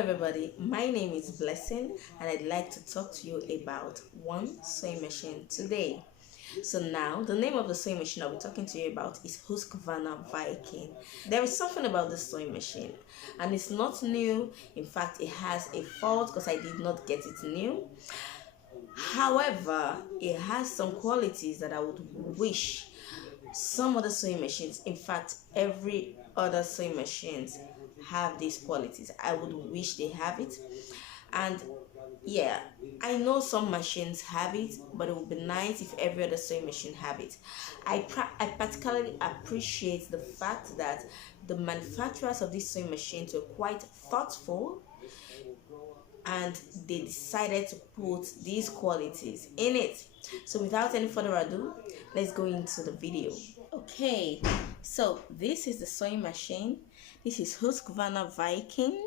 everybody, my name is Blessing and I'd like to talk to you about one sewing machine today. So now the name of the sewing machine I'll be talking to you about is Husqvarna Viking. There is something about this sewing machine and it's not new. In fact, it has a fault because I did not get it new. However, it has some qualities that I would wish some other sewing machines, in fact every other sewing machines, have these qualities. I would wish they have it. And yeah, I know some machines have it, but it would be nice if every other sewing machine have it. I particularly appreciate the fact that the manufacturers of these sewing machines were quite thoughtful and they decided to put these qualities in it. So without any further ado, let's go into the video. Okay, so this is the sewing machine. This is Husqvarna Viking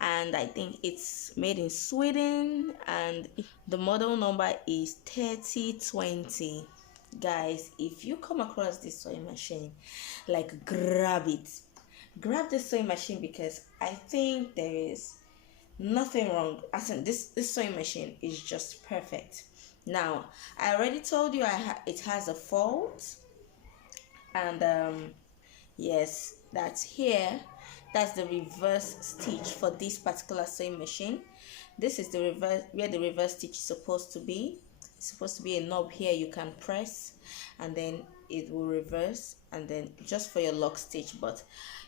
and I think it's made in Sweden and the model number is 3020. Guys, if you come across this sewing machine, like grab this sewing machine, because I think there is nothing wrong. As in, this sewing machine is just perfect. Now I already told you it has a fault, and yes, that's here. That's the reverse stitch for this particular sewing machine. This is the reverse, where the reverse stitch is supposed to be. It's supposed to be a knob here you can press and then it will reverse, and then just for your lock stitch. But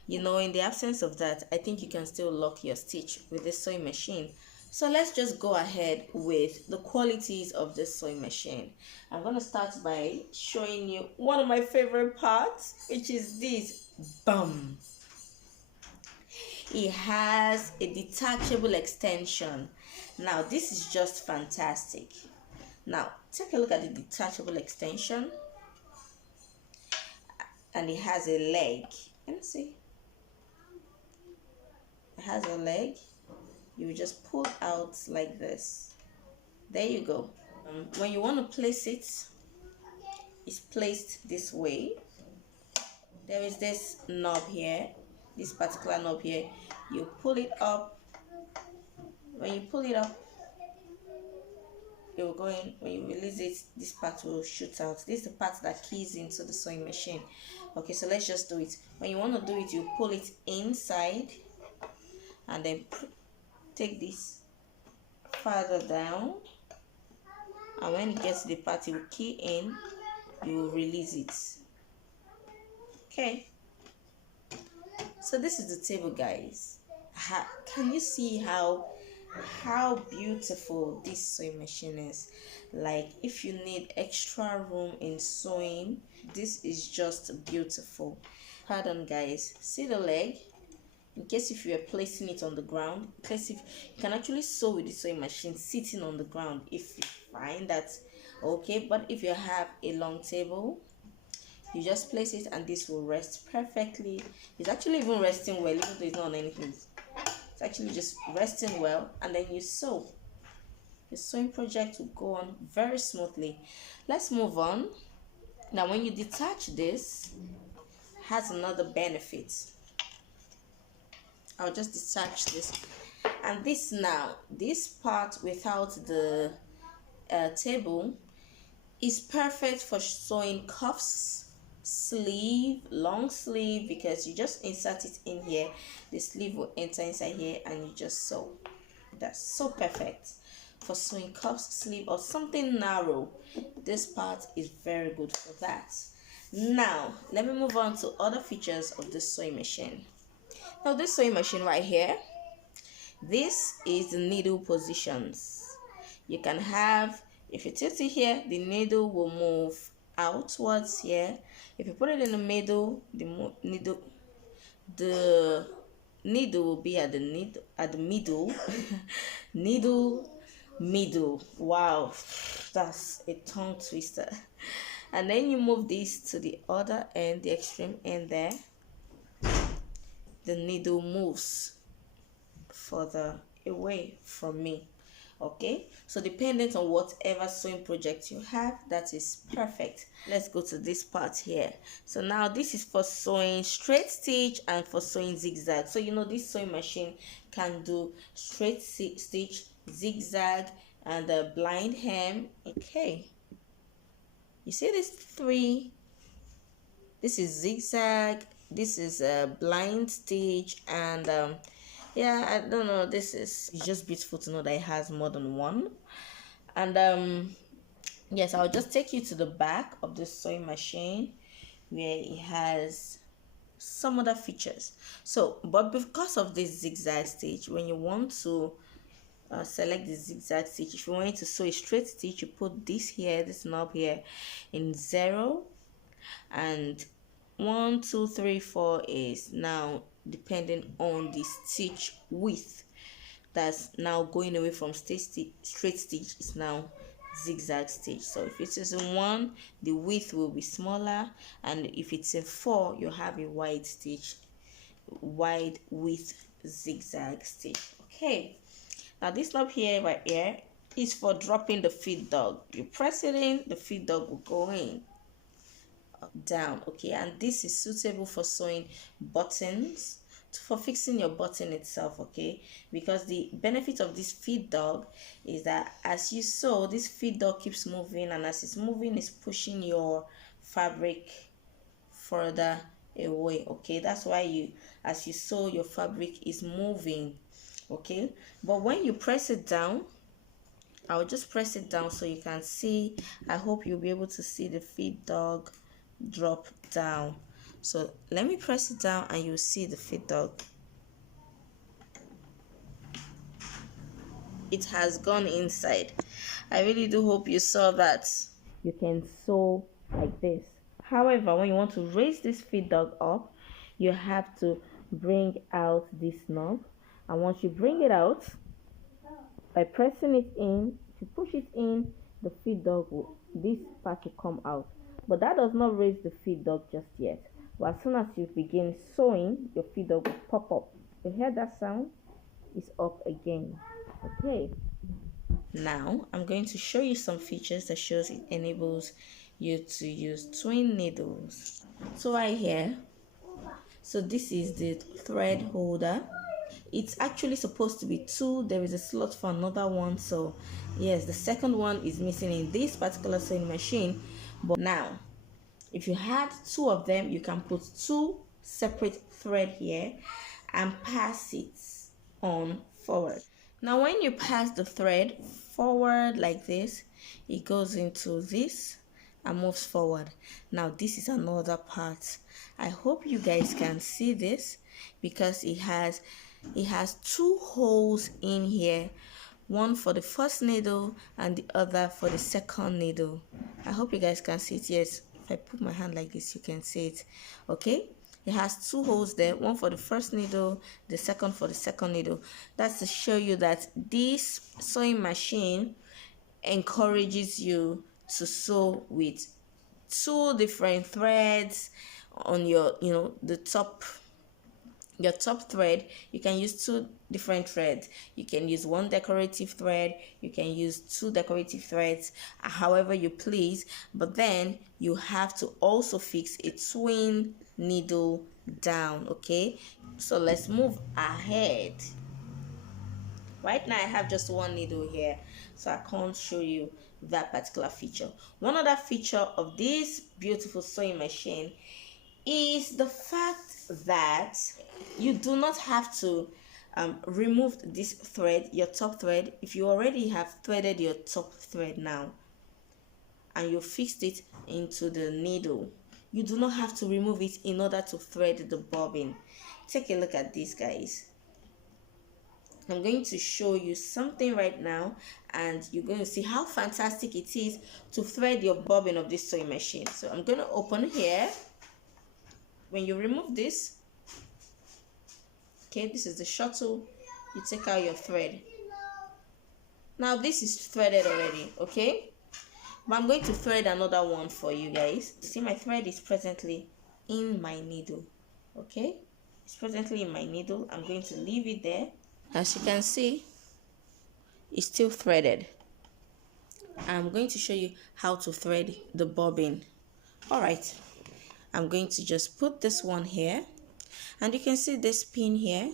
you know, in the absence of that, I think you can still lock your stitch with this sewing machine. So let's just go ahead with the qualities of this sewing machine. I'm going to start by showing you one of my favorite parts, which is this. Bum. It has a detachable extension. Now this is just fantastic. Now take a look at the detachable extension, and it has a leg. Let me see. It has a leg. You just pull out like this. There you go. When you want to place it, it's placed this way. There is this knob here, this particular knob here. You pull it up. When you pull it up, it will go in. When you release it, this part will shoot out. This is the part that keys into the sewing machine. Okay, so let's just do it. When you want to do it, you pull it inside and then take this further down, and when it gets to the part, you will key in, you will release it. Okay, so this is the table, guys. Can you see how beautiful this sewing machine is? Like, if you need extra room in sewing, this is just beautiful. Pardon guys, see the leg? In case if you are placing it on the ground, in case if you can actually sew with the sewing machine sitting on the ground, if you find that okay. But if you have a long table, you just place it and this will rest perfectly. It's actually even resting well, even though it's not on anything. It's actually just resting well, and then you sew. The sewing project will go on very smoothly. Let's move on. Now when you detach this, it has another benefit. I'll just detach this, and this part without the table is perfect for sewing cuffs, sleeve, long sleeve, because you just insert it in here, the sleeve will enter inside here and you just sew. That's so perfect for sewing cuffs, sleeve, or something narrow. This part is very good for that. Now let me move on to other features of this sewing machine. Now this sewing machine right here, this is the needle positions. You can have, if you tilt it here, the needle will move outwards here. If you put it in the middle, the needle will be at the middle. middle. Wow, that's a tongue twister. And then you move this to the other end, the extreme end there. The needle moves further away from me. Okay, so dependent on whatever sewing project you have, that is perfect. Let's go to this part here. So now this is for sewing straight stitch and for sewing zigzag. So you know this sewing machine can do straight stitch, zigzag, and a blind hem. Okay, you see these three. This is zigzag, this is a blind stitch, and yeah, I don't know, this is, it's just beautiful to know that it has more than one. And yes, I'll just take you to the back of the sewing machine where it has some other features. So but because of this zigzag stitch, when you want to select the zigzag stitch, if you want to sew a straight stitch, you put this here, this knob here in 0, and 1, 2, 3, 4 is now depending on the stitch width. That's now going away from straight stitch is now zigzag stitch. So if it is in 1, the width will be smaller, and if it's in 4, you have a wide stitch, wide width zigzag stitch. Okay, now this knob here right here is for dropping the feed dog. You press it in, the feed dog will go in, down. Okay, and this is suitable for sewing buttons, for fixing your button itself. Okay, because the benefit of this feed dog is that as you sew, this feed dog keeps moving, and as it's moving, it's pushing your fabric further away. Okay, that's why you, as you sew, your fabric is moving. Okay, but when you press it down, I'll just press it down so you can see. I hope you'll be able to see the feed dog drop down. So let me press it down and you'll see the feed dog. It has gone inside. I really do hope you saw that. You can sew like this. However, when you want to raise this feed dog up, you have to bring out this knob, and once you bring it out by pressing it in, if you push it in, the feed dog will, this part will come out. But that does not raise the feed dog just yet. But as soon as you begin sewing, your feed dog will pop up. You hear that sound? It's up again. Okay. Now I'm going to show you some features that shows it enables you to use twin needles. So right here, so this is the thread holder. It's actually supposed to be 2. There is a slot for another one. So yes, the second one is missing in this particular sewing machine. But now, if you had 2 of them, you can put 2 separate thread here and pass it on forward. Now when you pass the thread forward like this, it goes into this and moves forward. Now this is another part. I hope you guys can see this, because it has 2 holes in here, one for the first needle and the other for the second needle. I hope you guys can see it. Yes, if I put my hand like this, you can see it. Okay, it has 2 holes there, one for the first needle, the second for the second needle. That's to show you that this sewing machine encourages you to sew with 2 different threads on your, your top thread. You can use 2 different threads. You can use 1 decorative thread, you can use 2 decorative threads, however you please. But then you have to also fix a twin needle down. Okay, so let's move ahead. Right now I have just 1 needle here, so I can't show you that particular feature. One other feature of this beautiful sewing machine is the fact that you do not have to remove this thread, your top thread. If you already have threaded your top thread now and you fixed it into the needle, you do not have to remove it in order to thread the bobbin. Take a look at this, guys. I'm going to show you something right now, and you're going to see how fantastic it is to thread your bobbin of this sewing machine. So I'm going to open here. When you remove this, okay, this is the shuttle, you take out your thread. Now this is threaded already, okay, but I'm going to thread another one for you guys. See, my thread is presently in my needle. Okay, it's presently in my needle. I'm going to leave it there. As you can see, It's still threaded. I'm going to show you how to thread the bobbin. All right, I'm going to just put this one here, and you can see this pin here,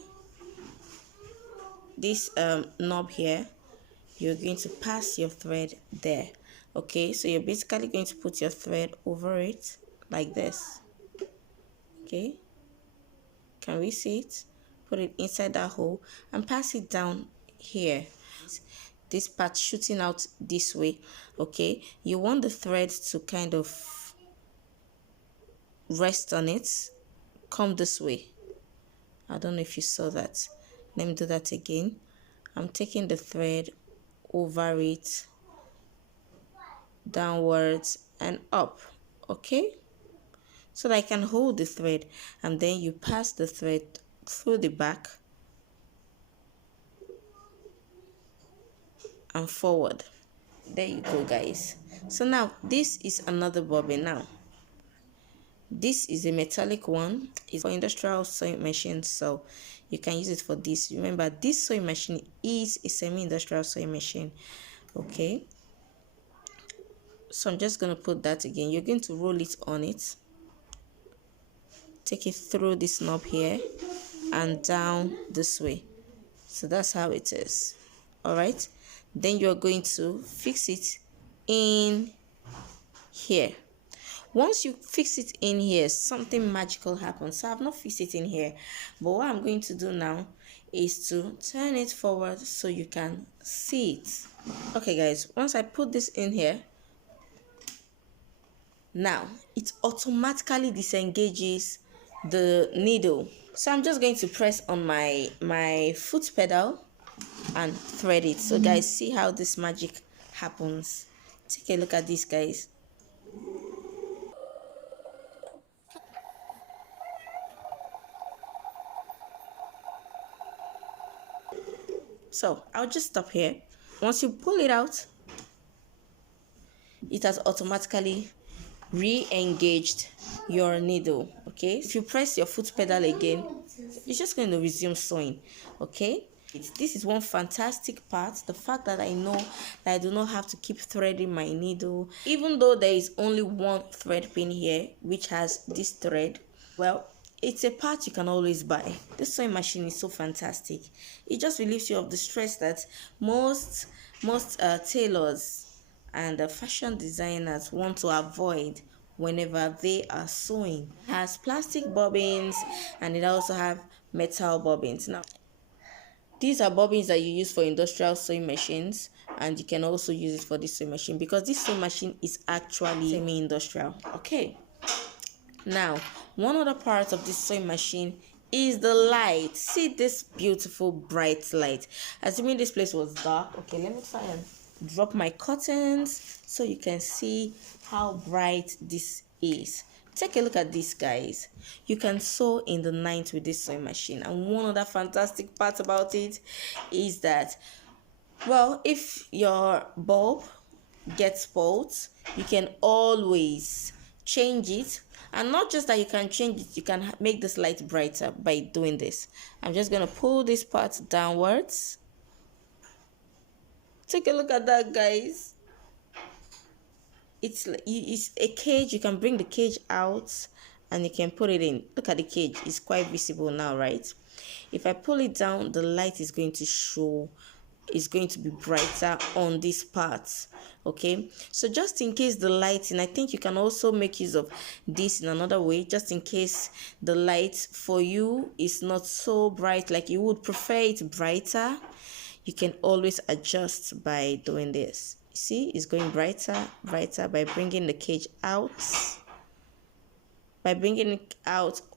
this knob here. You're going to pass your thread there. Okay, so you're basically going to put your thread over it like this. Okay, can we see it? Put it inside that hole and pass it down here. This part shooting out this way. Okay, you want the thread to kind of rest on it. Come this way. I don't know if you saw that. Let me do that again. I'm taking the thread over it, downwards and up. Okay, so that I can hold the thread, and then you pass the thread through the back and forward. There you go, guys. So now this is another bobbin. Now this is a metallic one. It's for industrial sewing machine, so you can use it for this. Remember, this sewing machine is a semi-industrial sewing machine. Okay, so I'm just going to put that again. You're going to roll it on it, take it through this knob here and down this way. So that's how it is. All right, then you're going to fix it in here. Once you fix it in here, something magical happens. So I've not fixed it in here, but what I'm going to do now is to turn it forward so you can see it. Okay, guys, once I put this in here, now it automatically disengages the needle. So I'm just going to press on my foot pedal and thread it. So guys, see how this magic happens. Take a look at this, guys. So I'll just stop here. Once you pull it out, it has automatically re-engaged your needle. Okay, if you press your foot pedal again, it's just going to resume sewing. Okay, this is one fantastic part, the fact that I know that I do not have to keep threading my needle, even though there is only one thread pin here which has this thread. Well, it's a part you can always buy. This sewing machine is so fantastic. It just relieves you of the stress that most tailors and fashion designers want to avoid whenever they are sewing. It has plastic bobbins and it also have metal bobbins. Now, these are bobbins that you use for industrial sewing machines, and you can also use it for this sewing machine because this sewing machine is actually semi-industrial. Okay. Now, one other part of this sewing machine is the light. See this beautiful bright light. Assuming this place was dark. Okay, let me try and drop my curtains so you can see how bright this is. Take a look at this, guys. You can sew in the night with this sewing machine. And one other fantastic part about it is that, well, if your bulb gets spoiled, you can always change it. And not just that you can change it, you can make this light brighter by doing this. I'm just going to pull this part downwards. Take a look at that, guys. It's a cage. You can bring the cage out and you can put it in. Look at the cage. It's quite visible now, right? If I pull it down, the light is going to show. It's going to be brighter on this part. Okay, so just in case the lighting, I think you can also make use of this in another way, just in case the light for you is not so bright, like you would prefer it brighter, you can always adjust by doing this. See, it's going brighter by bringing the cage out,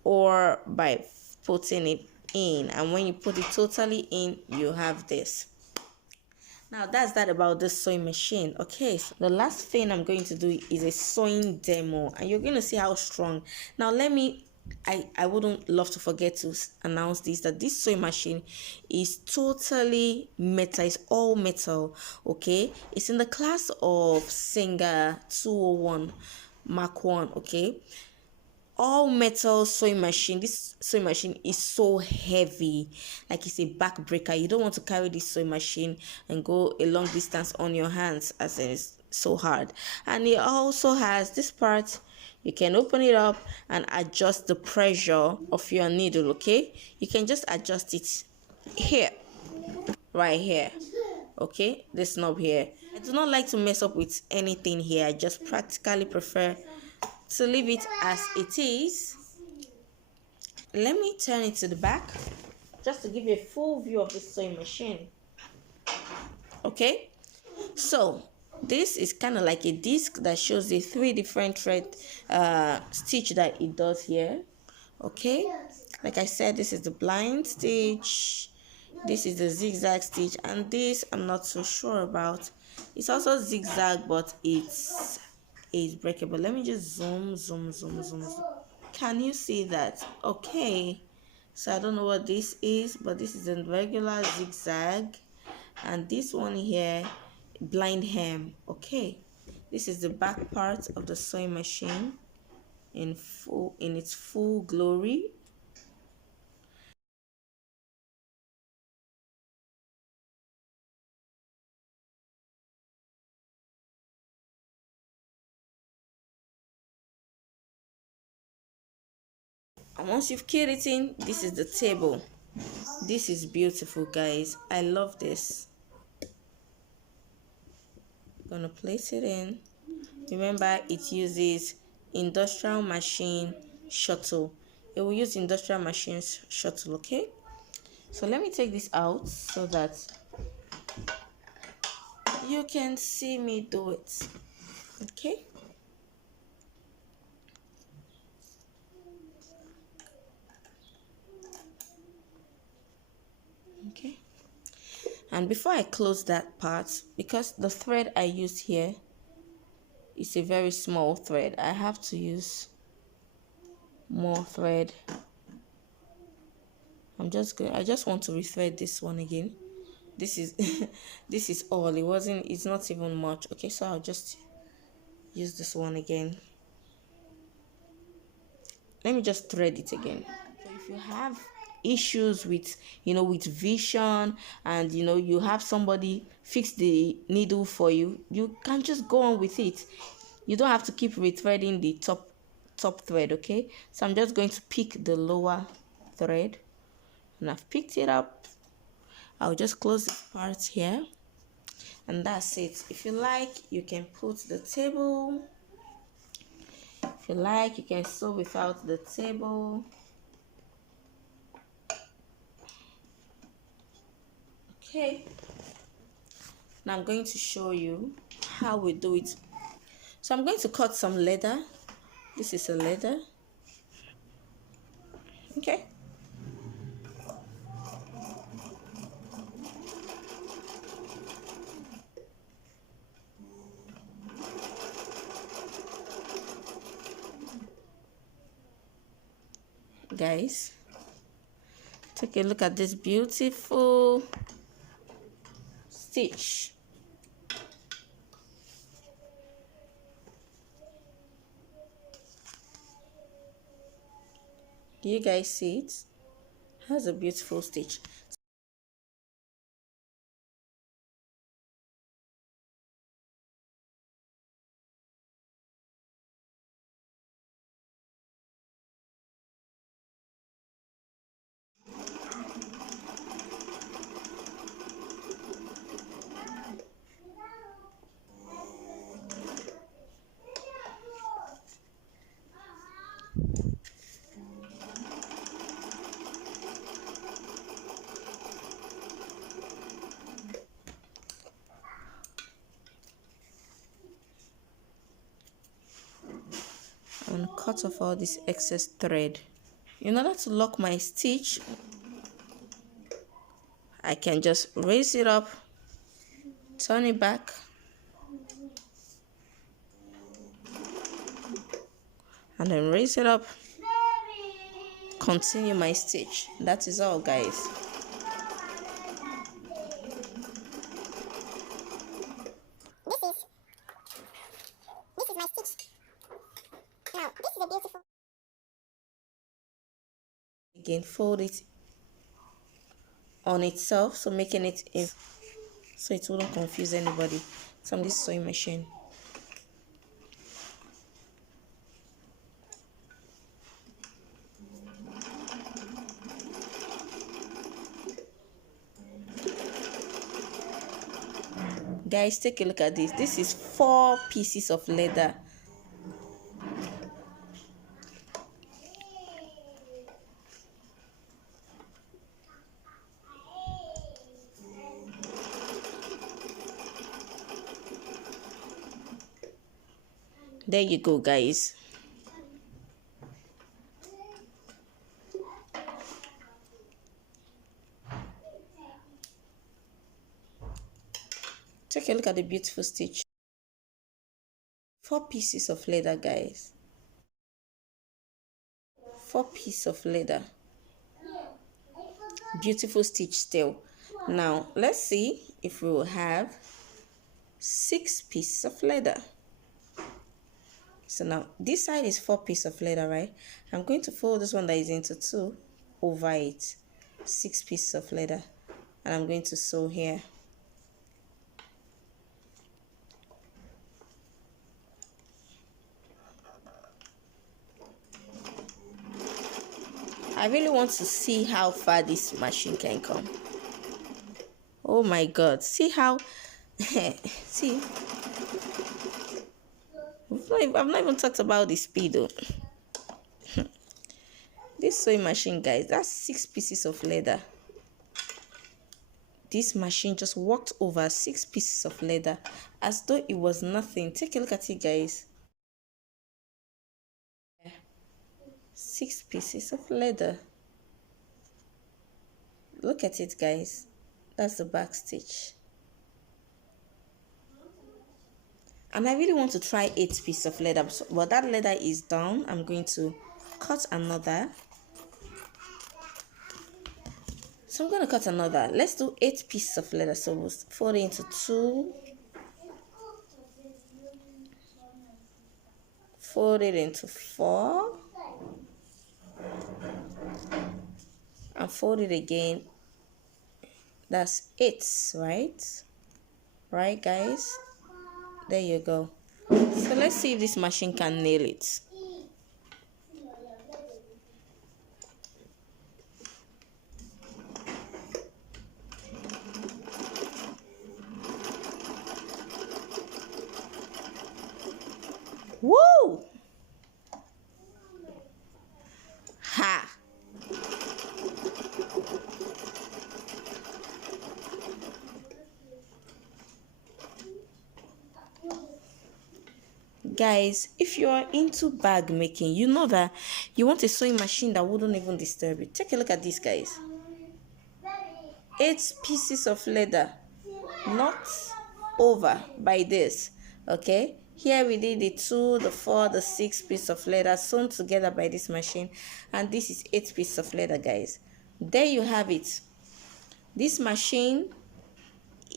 or by putting it in. And when you put it totally in, you have this. Now that's that about this sewing machine. Okay, so the last thing I'm going to do is a sewing demo, and you're going to see how strong. Now I wouldn't love to forget to announce this, that this sewing machine is totally metal. It's all metal. Okay, it's in the class of Singer 201 Mark 1. Okay, all metal sewing machine. This sewing machine is so heavy, like it's a back breaker. You don't want to carry this sewing machine and go a long distance on your hands, as it is so hard. And it also has this part. You can open it up and adjust the pressure of your needle. Okay, you can just adjust it here, right here. Okay, this knob here. I do not like to mess up with anything here. I just practically prefer to leave it as it is. Let me turn it to the back just to give you a full view of the sewing machine. Okay, so this is kind of like a disc that shows the 3 different thread stitch that it does here. Okay, like I said, this is the blind stitch, this is the zigzag stitch, and this I'm not so sure about. It's also zigzag, but it's breakable. Let me just zoom. Can you see that? Okay, so I don't know what this is, but this is a regular zigzag, and this one here, blind hem. Okay, this is the back part of the sewing machine in its full glory. And once you've keyed it in, this is the table. This is beautiful, guys. I love this. I'm gonna place it in. Remember, it uses industrial machine shuttle. It will use industrial machine shuttle. Okay, so let me take this out so that you can see me do it. Okay, okay. And before I close that part, because the thread I used here is a very small thread, I have to use more thread. I just want to rethread this one again. This is this is all. It's not even much. Okay, so I'll just use this one again. Let me just thread it again. So if you have issues with with vision, and you have somebody fix the needle for you, you can just go on with it. You don't have to keep rethreading the top thread. Okay, so I'm just going to pick the lower thread, and I've picked it up. I'll just close this part here, and that's it. If you like, you can put the table. If you like, you can sew without the table. Okay, now I'm going to show you how we do it. So I'm going to cut some leather. This is a leather. Okay, guys, take a look at this beautiful stitch. Do you guys see it? It has a beautiful stitch. And cut off all this excess thread. In order to lock my stitch, I can just raise it up, turn it back, and then raise it up, continue my stitch. That is all, guys. This is my stitch. Now, this is a beautiful again, fold it on itself, so making it in, so it wouldn't confuse anybody. So on this sewing machine. Guys, take a look at this. This is 4 pieces of leather. There you go, guys. Take a look at the beautiful stitch. 4 pieces of leather, guys. 4 pieces of leather. Beautiful stitch still. Now let's see if we will have 6 pieces of leather. So now this side is 4 pieces of leather, right? I'm going to fold this one that is into 2 over it. 6 pieces of leather, and I'm going to sew here. I really want to see how far this machine can come. Oh my god, see how see, I've not even talked about the speed though. This sewing machine, guys, that's 6 pieces of leather. This machine just walked over 6 pieces of leather as though it was nothing. Take a look at it, guys. 6 pieces of leather. Look at it, guys. That's the back stitch. And I really want to try 8 pieces of leather, but that leather is down. I'm going to cut another. So I'm going to cut another. Let's do 8 pieces of leather. So we'll fold it into 2. Fold it into 4. And fold it again. That's 8, right? Right, guys? There you go. So let's see if this machine can nail it. Woo! Ha! Guys, if you are into bag making, you know that you want a sewing machine that wouldn't even disturb you. Take a look at this, guys. 8 pieces of leather, not over by this. Okay, here we did the 2, the 4, the 6 pieces of leather sewn together by this machine, and this is 8 pieces of leather, guys. There you have it. This machine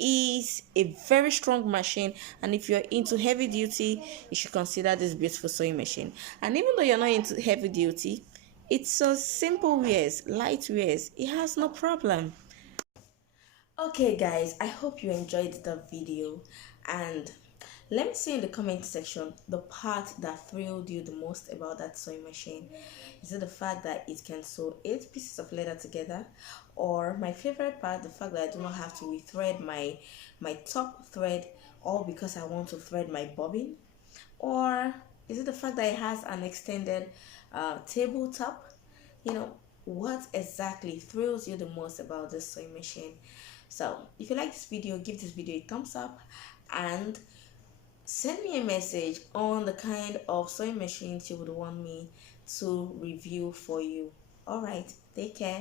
is a very strong machine, and if you're into heavy duty, you should consider this beautiful sewing machine. And even though you're not into heavy duty, it's a simple wears, light wears, it has no problem. Okay guys, I hope you enjoyed the video, and let me see in the comment section the part that thrilled you the most about that sewing machine. Is it the fact that it can sew 8 pieces of leather together, or my favorite part, the fact that I do not have to rethread my top thread, all because I want to thread my bobbin? Or is it the fact that it has an extended tabletop? You know, what exactly thrills you the most about this sewing machine? So if you like this video, give this video a thumbs up and send me a message on the kind of sewing machines you would want me to review for you. All right, take care.